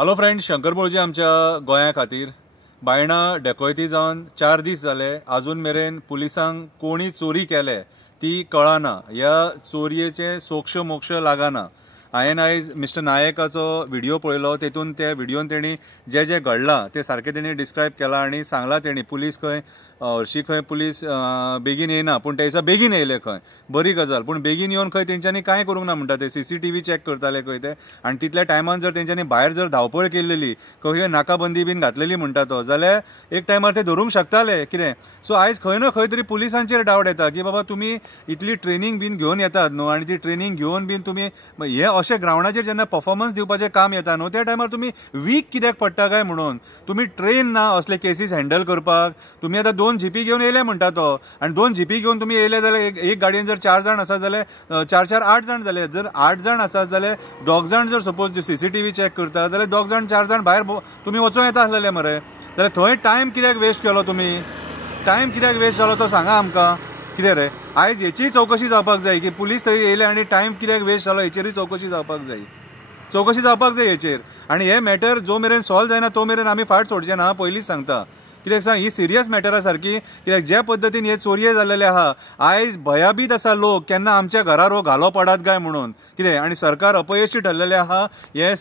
Hello friends, Shankar बोळजी आमच्या गोंया खातीर बायणां डेकोयती जावन 4 दीस जाले. अजून मेरेन पुलिसांक कोणी चोरी केले ती कळना. ह्या चोरयेचे सोक्ष मोक्ष लागना. हांवें आयज मिस्टर नायकाचो व्हिडिओ पळयलो. तेतून त्या व्हिडिओन तेणी जे जे घडलां ते सारकें तेणी डिस्क्रायब केलां आनी सांगलां तेणी पुलीस खंय हरशीं खंय पुलीस बेगीन येना, पूण ते दिसा बेगीन येयले खंय. बरी गजाल, पूण बेगीन येवन खंय तेंच्यांनी कांय करूंक ना म्हणटा ते. CCTV चॅक करताले खंय ते, आनी तितल्या टायमान जर तेंच्यांनी भायर जर धांवपळ केल्लेली, खंय नाकाबंदी बीन घातलेली म्हणटा तो, जाल्यार एक टायमार ते धरूंक शकताले कितें. सो आयज खंय ना खंय तरी पुलिसांचेर डावट येता की बाबा तुमी इतली ट्रेनिंग बीन घेवन येतात न्हू, आनी ती ट्रेनिंग घेवन बीन तुमी हे अशें ग्रावंडाचेर जेन्ना परफॉर्मन्स दिवपाचें काम येता न्हू, त्या टायमार तुमी वीक कित्याक पडटा काय म्हणून. तुमी ट्रेन ना असले केसीस हँडल करपाक. तुमी आतां 2 जीपी घेवन येयले म्हणटा तो, आनी 2 जीपी घेवन तुमी येयले जाल्यार एक गाडयेन जर 4 जाण आसात जाल्यार 4 8 जाण जाले. जर 8 जाण आसात जाल्यार 2 जाण जर सपोज CCTV चॅक करता जाल्यार 2 जाण 4 जाण भायर तुमी वचूं येता आसलेले मरे. जाल्यार थंय टायम कित्याक वेस्ट केलो तुमी. टायम कित्याक वेस्ट जालो तो सांगा आमकां. कितें रे, आयज हेचीय चवकशी जावपाक जाय की पुलीस थंय येयले आनी टायम कित्याक वेस्ट जालो हेचेरूय चवकशी जावपाक जाय. चवकशी जावपाक जाय हेचेर. आनी हे मॅटर जो मेरेन सॉल्व जायना तो मेरेन आमी फाट सोडचे ना, पयलींच सांगता. कित्याक सांग, ही सिरियस मॅटर आसा सारकी. कित्याक ज्या पद्दतीन हे चोरये जाल्लेले आहा, आयज भयाबीत आसा लोक केन्ना आमच्या घरार हो घालो पडात काय म्हणून. कितें आनी सरकार अपयशी ठरलेले आहा हे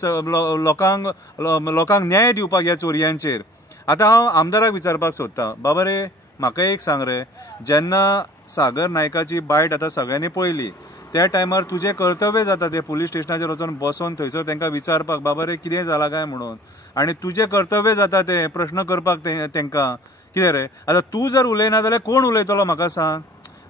लोकांक न्याय दिवपाक ह्या चोरयांचेर. आतां हांव आमदाराक विचारपाक सोदतां, बाबा रे म्हाका एक सांग रे, जेन्ना सागर नायकाची बायट आतां सगळ्यांनी पळयली, त्या टायमार तुजें कर्तव्य जाता ते पुलीस स्टेशनाचेर वचून बसोन थंयसर तांकां विचारपाक बाबा रे कितें जालां काय म्हणून. आनी तुजें कर्तव्य जाता ते प्रश्न करपाक तांकां. कितें रे, आतां तूं जर उलयना जाल्यार कोण उलयतलो म्हाका सांग.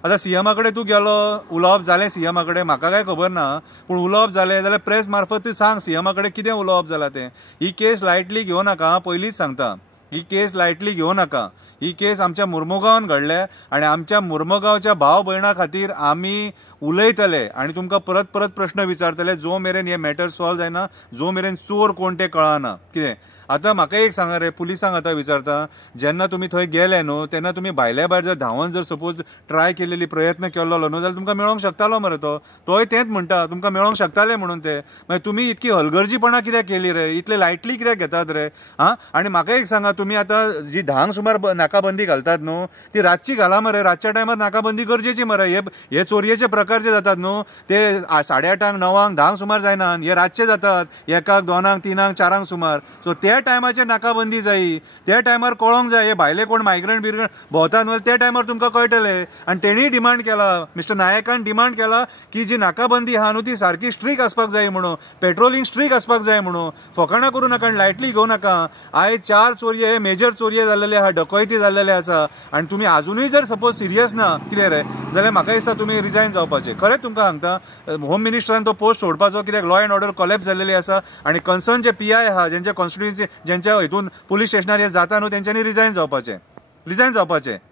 आतां CMा कडेन तूं गेलो, उलोवप जालें CMा कडेन, म्हाका काय खबर ना, पूण उलोवप जालें जाल्यार प्रेस मार्फत तूं सांग CMा कडेन कितें उलोवप जालां तें. ही केस लायटली घेवं नाका, पयलींच सांगता. ही केस लायटली घेवं नाका. ही केस आमच्या मुर्मुगांवान घडल्या आनी आमच्या मुर्मुगांवच्या भाव भयणां खातीर आमी उलयतले आनी तुमकां परत परत प्रश्न विचारतले जो मेरेन हे मॅटर सॉल्व जायना, जो मेरेन चोर कोण ते कळना. कितें आतां म्हाका एक सांगा रे, पुलिसांक आतां विचारता, जेन्ना तुमी थंय गेले न्हू तेन्ना तुमी भायल्या भायर जर धांवन जर सपोज ट्राय केलेली प्रयत्न केल्लो न्हू जाल्यार तुमकां मेळोंक शकतालो मरे तो. तोय तेंच म्हणटा तुमकां मेळोंक शकताले म्हणून ते. मागीर तुमी इतकी हलगर्जीपणां कित्याक केली रे, इतले लायटली कित्याक घेतात रे. आनी म्हाका एक सांगा, तुमी आतां जी 10 सुमार नाकाबंदी घालतात न्हू ती रातची घाला मरे. रातच्या टायमार नाकाबंदी गरजेची मरे. हे चोरयेचे प्रकार जे जातात न्हू ते 8:30 9 10 सुमार जायना, हे रातचे जातात 1 2 3 4 सुमार. सो त्या टायमाचेर नाकाबंदी जायी. त्या टायमार कळोंक जाय हे भायले कोण मायग्रंट बिग्रंट भोंवतात न्हू त्या टायमार तुमकां कळटले. आनी तेणीय डिमांड केला, मिस्टर नायकान डिमांड केला की जी नाकाबंदी आहा न्हू ती सारकी स्ट्रीक आसपाक जाय म्हणून, पेट्रोलिंग स्ट्रीक आसपाक जाय म्हणून. फकाणां करूं नाका आनी लायटली घेवं नाका. आयज 4 चोरये हे मेजर चोरये जाल्लेले आहा, डकयती जाल्लेले आसा आनी तुमी आजुनूय जर सपोज सिरियस ना कितें रे जाल्यार म्हाका दिसता तुमी रिजायन जावपाचे. खरेंच तुमकां सांगता, होम मिनिस्टरान तो पोस्ट सोडपाचो. कित्याक लॉ एंड ऑर्डर कोलॅप्स जाल्लेली आसा आनी कन्सर्न जे PI आहा जेंच्या कॉन्स्टिट्युएन्सी ज्यांच्या हितून पुलीस स्टेशनार हे जाता न्हू तेंच्यांनी रिजायन जावपाचें.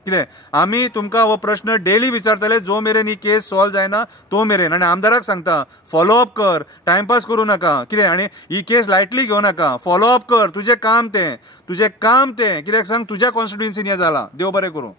कितें आमी तुमकां हो प्रश्न डेली विचारतले जो मेरेन ही केस सॉल्व जायना तो मेरेन. आनी आमदाराक सांगता, फॉलोअप कर, टायमपास करूं नाका. कितें आनी ही केस लायटली घेवं नाका. फॉलोअप कर, तुजें काम तें. कित्याक सांग तुज्या कॉन्स्टिट्युएन्सीन हें जालां. देव बरें करूं.